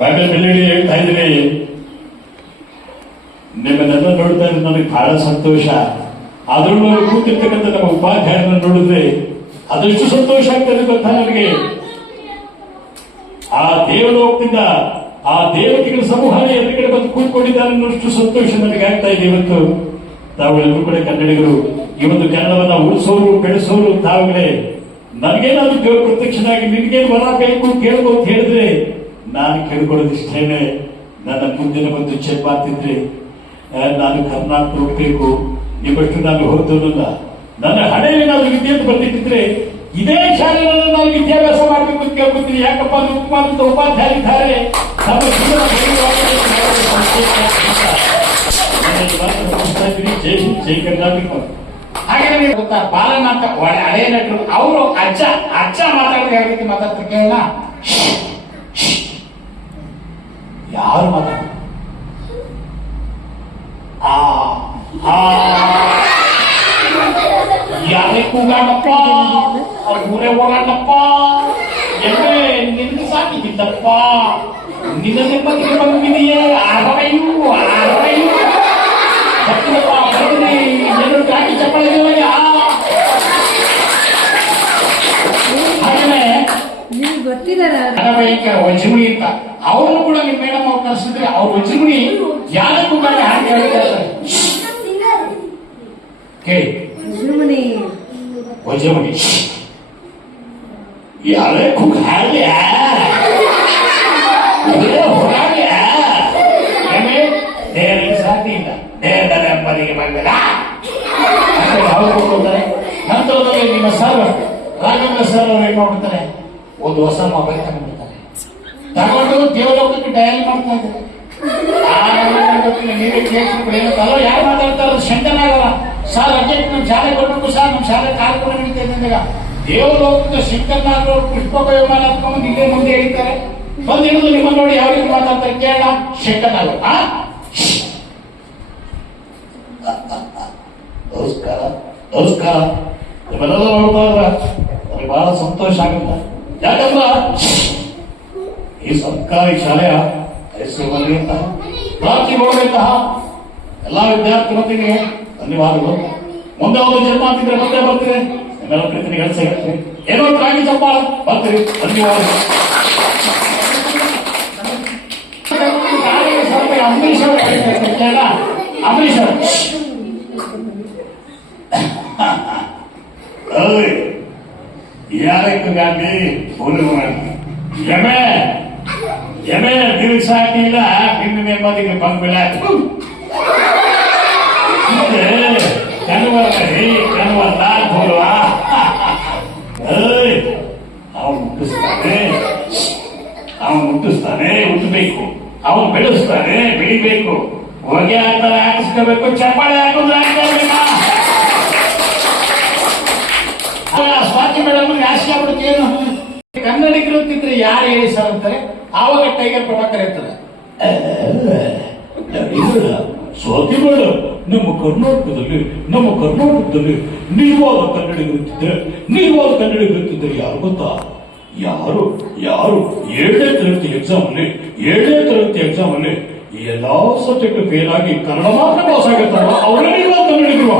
Bible ಬೆಳ್ಳಿ ಹೇಳ್ತಾ ಇದ್ರಿ, ನಿಮ್ಮನ್ನೆಲ್ಲ ನೋಡ್ತಾ ಇದ್ರೆ ನನಗೆ ಬಹಳ ಸಂತೋಷ. ಅದರಲ್ಲೂ ಕೂತಿರ್ತಕ್ಕಂಥ ನಮ್ಮ ಉಪಾಧ್ಯಾಯರನ್ನ ನೋಡಿದ್ರೆ ಅದೆಷ್ಟು ಸಂತೋಷ ಆಗ್ತದೆ ಗೊತ್ತಾ ನನಗೆ. ಆ ದೇವಲೋಕದಿಂದ ಆ ದೇವತೆಗಳ ಸಮೂಹನೇ ಎದುರುಗಡೆ ಬಂದು ಕೂತ್ಕೊಂಡಿದ್ದಾರೆ ಅನ್ನೋಷ್ಟು ಸಂತೋಷ ನನಗೆ ಆಗ್ತಾ ಇದೆ. ಇವತ್ತು ತಾವುಗಳೆಲ್ಲರೂ ಕೂಡ ಕನ್ನಡಿಗರು, ಈ ಒಂದು ಕನ್ನಡವನ್ನ ಉಳಿಸೋರು ಬೆಳೆಸೋರು ತಾವುಗಳೇ. ನನಗೇನಾದ್ರು ದೇವರು ಪ್ರತ್ಯಕ್ಷನಾಗಿ ನಿನ್ಗೇನು ವರ ಬೇಕು ಕೇಳ್ಕೊ ಅಂತ ಹೇಳಿದ್ರೆ ನಾನು ಕೇಳ್ಕೊಳ್ಳೋದಿಷ್ಟೇನೆ. ನನ್ನ ಮುಂದಿನ ಒಂದು ಚೆಪ್ಪಾತಿದ್ರೆ ನಾನು ಕರ್ನಾಟಕ ಹೋಗ್ಬೇಕು, ನಿಮ್ಮಷ್ಟು ನಾನು ಹೋದಲ್ಲ. ನನ್ನ ಹಣೆಯಲ್ಲಿ ನಾನು ವಿದ್ಯೆ ಅಂತ ಬರ್ತಿದ್ರೆ ಇದೇ ಶಾಲೆಯಲ್ಲಿ ನಾನು ವಿದ್ಯಾಭ್ಯಾಸ ಮಾಡಬೇಕು ಅಂತ ಕೇಳ್ಕೊತೀನಿ. ಯಾಕಪ್ಪ ಅಂದ್ರೆ ಉತ್ತಮ ಉಪಾಧ್ಯಾಯರಿದ್ದಾರೆ. ನಮ್ಮ ಜೀವನ ಜೈ ಹಿಂದ್ ಜೈ ಕರ್ನಾಟಕ. ಹಾಗೆ ನನಗೆ ಗೊತ್ತಾ, ಬಾಲನಾಥ ಹಳೆ ನಟರು ಅವರು ಅಜ್ಜ ಮಾತಾಡೋದು ಯಾವ ರೀತಿ ಮಾತಾಡ್ತಾರೆ ಕೇಳ. ಯಾರು ಮಾತಾಡ ಯಾರೇ ಕೂಗಾಡಪ್ಪ, ಅವ್ರ ಊರೇ ಓಡಾಡಪ್ಪ, ಎಮ್ಮೆ ನಿನ್ನ ಸಾಕಿದ್ದಪ್ಪ, ನಿನ್ನ ನೆಮ್ಮದಿಗೆ ಬಂದಿದೆಯೇ ಆರವೈಯು ಗಾಡಿ ಚಪ್ಪಳೆ. ಹಾಗೇನೆ ವಜ್ರಮುನಿ ಅಂತ ಅವ್ರನ್ನು ಕೂಡ ನಿಮ್ ಮೇಡಮ್ ಅವ್ರು ಕಳಿಸಿದ್ರೆ ಅವ್ರ ವಜ್ರಮುನಿ ಯಾರಕ್ಕೂ ಮಾಡಿ ಹಾಗೆ ಹೇಳ್ತಾರೆ ಕೇಳಿ. ವಜ್ರಮುನಿ ಯಾರಕ್ಕೂ ಹಾಗೆ ಹೊರಾಡ್ಯ ದೇವರಿಗೆ ಸಾಧ್ಯ ಇಲ್ಲ, ದೇವರ ನೆಮ್ಮದಿಗೆ ಬಂದಿಲ್ಲ. ನಂತರದಲ್ಲಿ ನಿಮ್ಮ ಸರ್ ರಾಘವೇಂದ್ರ ಸರ್ ಅವರು ಏನ್ ಮಾಡ್ಬಿಡ್ತಾರೆ, ಒಂದು ಹೊಸ ಮೊಬೈಲ್ ತಗೊಂಡ್ಬಿಡ್ತಾರೆ. ತಗೊಂಡು ದೇವಲೋಕಕ್ಕೆ ಡಯಲ್ ಮಾಡ್ತಾ ಇದ್ದಾರೆ. ನೀವೇ ಕೇಳಿಸ್ಬಿಟ್ಟು ಯಾರು ಮಾತಾಡ್ತಾರ ಶಂಕನಾಗಲ್ಲ ಸರ್, ಅರ್ಜೆಂಟ್ ನಮ್ ಶಾಲೆ ಕೊಡ್ಬೇಕು ಸರ್, ನಮ್ ಶಾಲೆ ಕಾರ್ಯಕ್ರಮ ನಡೀತಾ ಇದ್ದಾಗ ದೇವಲೋಕದ ಶಂಕರ್ನಾಗ್ ಪುಷ್ಪಕ ವಿಮಾನ ಹತ್ಕೊಂಡು ಇಲ್ಲೇ ಮುಂದೆ ಹೇಳ್ತಾರೆ. ಬಂದು ಹಿಡಿದು ನಿಮ್ಮ ನೋಡಿ ಯಾವ ರೀತಿ ಮಾತಾಡ್ತಾರೆ ಕೇಳ. ಶಂಕರ್ನಾಗ್ ನಮಸ್ಕಾರ ನಮಸ್ಕಾರ ನಿಮ್ಮೆಲ್ಲ ನೋಡ್ತಾರ ನನಗೆ ಬಹಳ ಸಂತೋಷ ಆಗುತ್ತ. ಯಾಕಂದ್ರ ಈ ಸರ್ಕಾರಿ ಶಾಲೆಯ ಹೈಸ್ಕೂಲ್ ಪ್ರಾರ್ಥಿ ಹೋಗುವಂತಹ ಎಲ್ಲಾ ವಿದ್ಯಾರ್ಥಿ ಮಕ್ಕಳಿಗೆ ಧನ್ಯವಾದಗಳು. ಮುಂದೆ ಒಂದು ಜನ್ಮ ಅಂತಿದ್ರೆ ಮುಂದೆ ಬರ್ತೀರಿ, ನಿಮ್ಮೆಲ್ಲ ಪ್ರೀತಿಗೆ ಕೆಲಸ ಹೇಳ್ತೀರಿ. ಏನೋ ರಾಗಿ ಚಪ್ಪಾಳ ಬರ್ತೀರಿ, ಧನ್ಯವಾದಗಳು. ಅಂಬರೀಶ್ ಅಂಬರೀಶ್ ಯಾರಕ್ಕೆ ಗಾಂಧಿ ಫೋನ್ ಮಾಡಿ ಎಮೆ ನಿನಗೆ ಸಾಕಿಲ್ಲ, ನಿನ್ನ ನೆಮ್ಮದಿಗೆ ಬಂದ್ಬಿಡ. ಕನ್ವಲ್ಲ ಬೋಲ್ವ ಅವನು ಹುಟ್ಟಿಸ್ತಾನೆ ಹುಟ್ಟಬೇಕು, ಅವನು ಬೆಳೆಸ್ತಾನೆ ಬೆಳಿಬೇಕು. ಹೊಗೆ ಹಾಕ್ತಾರೆ ಹಾಕಿಸ್ಕೋಬೇಕು, ಚಪ್ಪಾಳೆ ಹಾಕಿದ್ರೆ ಹಾಕ್ಬೇಕು. ಸ್ವಾತಿ ಮೇಡಮ್ ಆಸೆ ಆಗ್ಬಿಡುತ್ತೇನು, ಕನ್ನಡಿಗರು ಅಂತಿದ್ರೆ ಯಾರು ಹೇಳಿ ಸರ್ ಅಂತಾರೆ. ಆವಾಗ ಟೈಗರ್ ಪ್ರಭಾಕರ್ ಇರ್ತಾರೆ. ಸ್ವಾತಿ ಮೇಡಮ್ ನಮ್ಮ ಕರ್ನಾಟಕದಲ್ಲಿ ನಿಜವಾದ ಕನ್ನಡಿಗರು ಅಂತಿದ್ರೆ ಯಾರು ಗೊತ್ತಾ? ಯಾರು 7ನೇ ತರಗತಿ ಎಕ್ಸಾಮ್ ಅಲ್ಲಿ ಎಲ್ಲಾ ಸಬ್ಜೆಕ್ಟ್ ಫೇಲ್ ಆಗಿ ಕನ್ನಡ ಮಾತ್ರ ಪಾಸ್ ಆಗಿರ್ತಾರ ಅವರೇ ನಿಜವಾದ ಕನ್ನಡಿಗರು.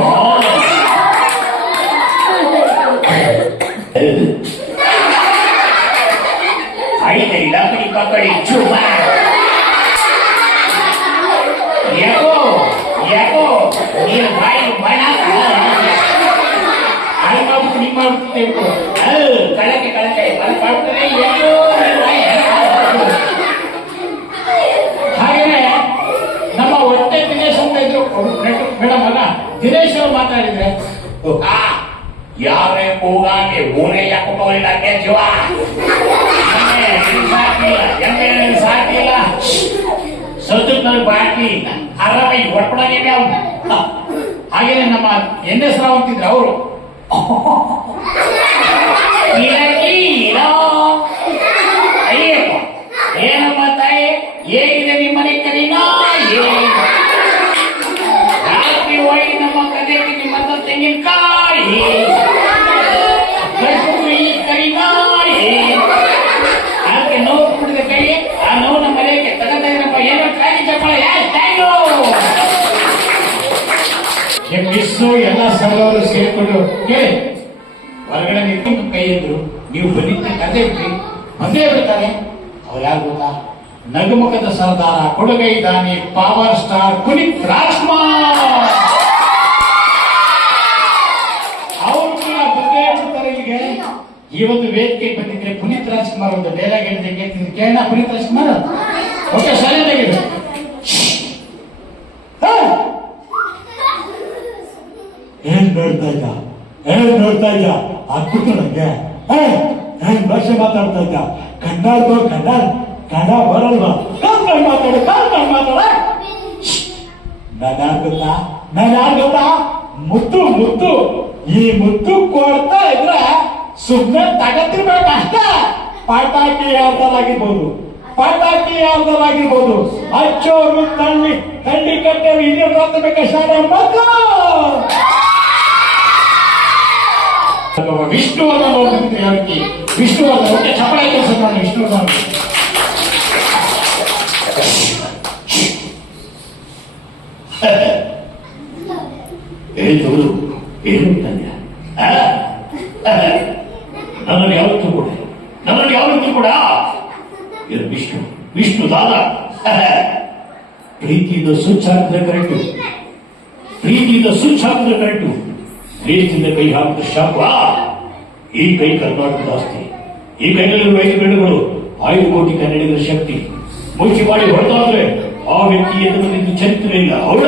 ಹಾಗೇನೆ ನಮ್ಮ ಹೊಟ್ಟೆ ದಿನೇಶ್ ಅಂತ ಇದ್ರು ಮೇಡಮ್ ಅಲ್ಲ, ದಿನೇಶ್ ಅವರು ಮಾತಾಡಿದ್ರೆ ಯಾರೇ ಹೋಗಾಗೆ ಊರೇ ಯಾಕೆ ಜೀವ ಸಾಕಿಲ್ಲ ಸದ್ಯಕ್ಕೆ ನನಗೆ ಬಾಕಿ ಅರವೈ ಹೊಡ್ಕೊಡಂಗೆ. ಹಾಗೇನೆ ನಮ್ಮ NS ರಾವ್ ಅಂತಿದ್ರು ಅವರು ಅಯ್ಯಪ್ಪ ಏನಮ್ಮ ತಾಯಿ ಹೇಗಿದೆ ನಿಮ್ಮನೆ ಕರೀನಾ ರಾತ್ರಿ ಹೋಗಿ ನಮ್ಮ ಕಡೆಗೆ ನಿಮ್ಮ ತೆಂಗಿನಕಾಯಿ ಕರೀನಾ ಅದಕ್ಕೆ ನೋವು ಕುಡಿದ ಕೈ ವಿಷ್ಣು ಎಲ್ಲ ಸಭೆಯವರು ಸೇರ್ಕೊಂಡು ಕೇಳಿ ಹೊರಗಡೆ ನಿಂತು ಕೈ ಎದ್ರು ನೀವು ಬಂದಿದ್ದ ಕತೆ ಬಿಟ್ರಿ ಬಂದೇ ಬಿಡ್ತಾರೆ. ಅವ್ರು ಯಾರು ಗೊತ್ತಾ? ನಗುಮುಖದ ಸರ್ದಾರ, ಕೊಡುಗೈ ದಾನಿ, ಪವರ್ ಸ್ಟಾರ್ ಪುನೀತ್ ರಾಜ್ಕುಮಾರ್. ಅವರು ಕೂಡ ಬಂದೇ ಬಿಡ್ತಾರೆ ಇಲ್ಲಿಗೆ. ಈ ಒಂದು ವೇದಿಕೆ ಬಂದಿದ್ರೆ ಪುನೀತ್ ರಾಜ್ಕುಮಾರ್ ಒಂದು ಡೈಲಾಗ್ ಹೇಳಿದಂಗೆ ಕೇಳೋಣ. ಪುನೀತ್ ರಾಜ್ಕುಮಾರ್ ಓಕೆ ಸೈಲೆಂಟ್ ಆಗಿದೆ. ಏನ್ ನೋಡ್ತಾ ಇದ್ದ ಆಗ್ಬಿಟ್ಟು ನಂಗೆ ಏನ್ ಭಾಷೆ ಮಾತಾಡ್ತಾ ಇದ್ದ? ಕನ್ನಡ ಬರಲ್ವಾ? ಮಾತಾಡ. ನಾನು ಯಾರು ಗೊತ್ತಾ? ಮುತ್ತು ಈ ಮುತ್ತು ಕೊಡ್ತಾ ಇದ್ರೆ ಸುಮ್ಮನೆ ತಗತ್ತಿರ್ಬೇಕಷ್ಟ. ಪಟಾಕಿ ಯಾವ್ದಾಗಿರ್ಬೋದು ಹಚ್ಚೋರು ತಳ್ಳಿ ಕಟ್ಟೋರು ಹಿರಿಯ ಪ್ರಾಥಮಿಕ ಶಾಲೆ ಮಕ್ಕಳು ವಿಷ್ಣುವರ್ಧನ್ ನೋಡ್ತಿದ್ರೆ ಯಾವ ರೀತಿ ವಿಷ್ಣುವರ್ಧನ್ ಒಟ್ಟೆ ಚಪ್ಪಳ ಕೆಲಸ ಮಾಡಿ ವಿಷ್ಣುವರ್ಧನ್ ಏನು ನನ್ನನ್ನು ಯಾವತ್ತೂ ಕೂಡ ಇದು ವಿಷ್ಣು ದಾದ ಪ್ರೀತಿಯಿಂದ ಸ್ವಿಚ್ ಹಾಕಿದ್ರೆ ಕರೆಕ್ಟು, ಪ್ರೀತಿಯಿಂದ ಕೈ ಹಾಕಿದ ಶಾಪ. ಈ ಕೈ ಕರ್ನಾಟಕದ ಆಸ್ತಿ. ಈ ಕೈನಲ್ಲಿರುವ 5 ಬೆರಳುಗಳು 5 ಕೋಟಿ ಕನ್ನಡಿಗರ ಶಕ್ತಿ. ಮುಚ್ಚಿ ಮಾಡಿ ಹೊಡೆದಾದ್ರೆ ಆ ವ್ಯಕ್ತಿ ಎದುರು ನಿಂತು ಚರಿತ್ರೆ ಇಲ್ಲ. ಹೌಡ